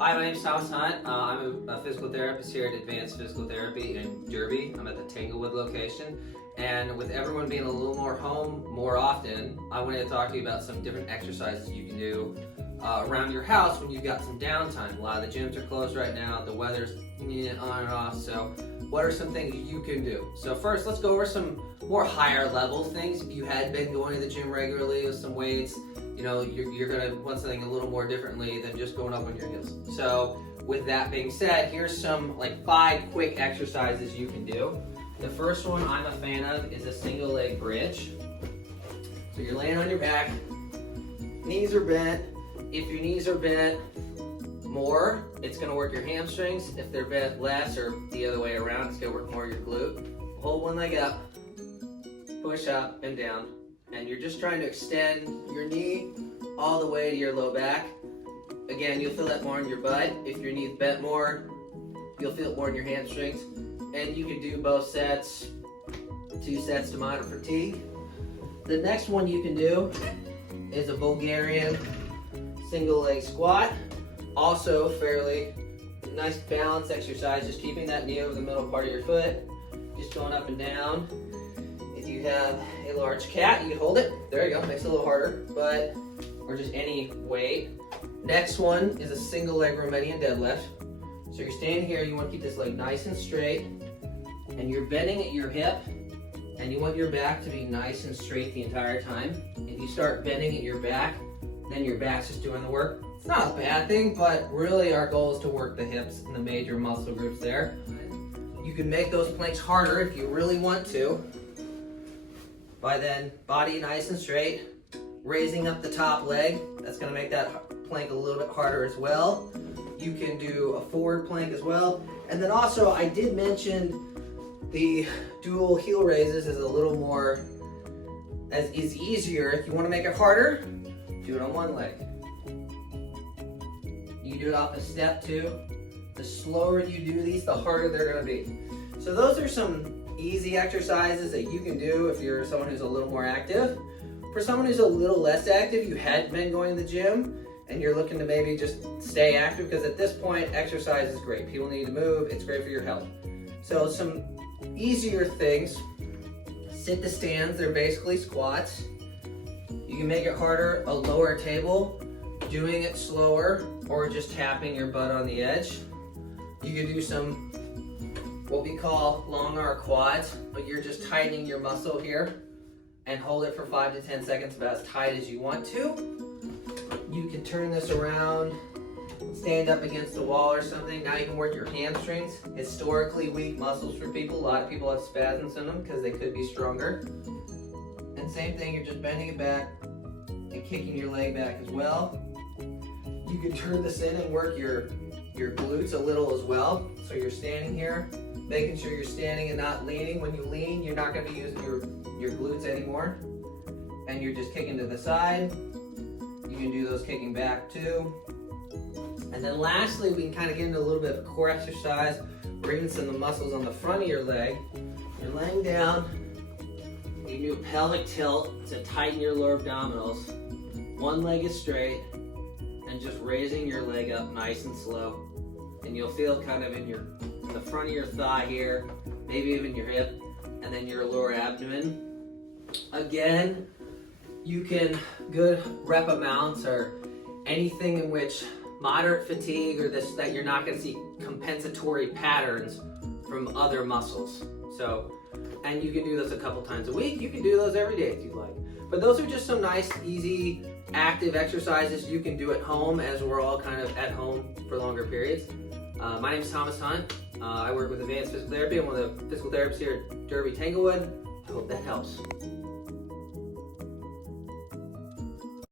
Hi, my name is Thomas Hunt. I'm a physical therapist here at Advanced Physical Therapy in Derby. I'm at the Tanglewood location. And with everyone being a little more home more often, I wanted to talk to you about some different exercises you can do around your house when you've got some downtime. A lot of the gyms are closed right now. The weather's on and off. So what are some things you can do? So first, let's go over some more higher level things. If you had been going to the gym regularly with some weights, you know, you're gonna want something a little more differently than just going up on your heels. So with that being said, here's some like 5 quick exercises you can do. The first one I'm a fan of is a single leg bridge. So you're laying on your back, knees are bent. If your knees are bent more, it's gonna work your hamstrings. If they're bent less or the other way around, it's gonna work more your glute. Hold one leg up, push up and down. And you're just trying to extend your knee all the way to your low back. Again, you'll feel that more in your butt. If your knee's bent more, you'll feel it more in your hamstrings. And you can do both sets, 2 sets to moderate fatigue. The next one you can do is a Bulgarian single leg squat. Also fairly nice balance exercise, just keeping that knee over the middle part of your foot, just going up and down. If you have a large cat, you can hold it. There you go, makes it a little harder, but, or just any weight. Next one is a single leg Romanian deadlift. So you're standing here, you want to keep this leg nice and straight, and you're bending at your hip, and you want your back to be nice and straight the entire time. If you start bending at your back, then your back's just doing the work. It's not a bad thing, but really our goal is to work the hips and the major muscle groups there. You can make those planks harder if you really want to, by then body nice and straight, raising up the top leg. That's gonna make that plank a little bit harder as well. You can do a forward plank as well. And then also, I did mention the dual heel raises is a little more, is easier. If you wanna make it harder, do it on one leg. You can do it off a step too. The slower you do these, the harder they're gonna be. So those are some easy exercises that you can do if you're someone who's a little more active. For someone who's a little less active, you hadn't been going to the gym, and you're looking to maybe just stay active, because at this point, exercise is great. People need to move, it's great for your health. So some easier things, sit to stands, they're basically squats. You can make it harder, a lower table, doing it slower, or just tapping your butt on the edge. You can do some what we call long arc quads, but you're just tightening your muscle here, and hold it for 5 to 10 seconds about as tight as you want to. You can turn this around, stand up against the wall or something. Now you can work your hamstrings, historically weak muscles for people. A lot of people have spasms in them because they could be stronger. And same thing, you're just bending it back and kicking your leg back as well. You can turn this in and work your glutes a little as well. So you're standing here, making sure you're standing and not leaning. When you lean, you're not going to be using your glutes anymore. And you're just kicking to the side. You can do those kicking back too. And then lastly, we can kind of get into a little bit of core exercise, or even some of the muscles on the front of your leg. You're laying down. You can do a pelvic tilt to tighten your lower abdominals. One leg is straight, and just raising your leg up nice and slow. And you'll feel kind of in the front of your thigh here, maybe even your hip, and then your lower abdomen. Again, you can, good rep amounts or anything in which moderate fatigue or this, that you're not gonna see compensatory patterns from other muscles. So, and you can do those a couple times a week. You can do those every day if you'd like. But those are just some nice, easy, active exercises you can do at home, as we're all kind of at home for longer periods. My name is Thomas Hunt. I work with Advanced Physical Therapy. I'm one of the physical therapists here at Derby Tanglewood. I hope that helps.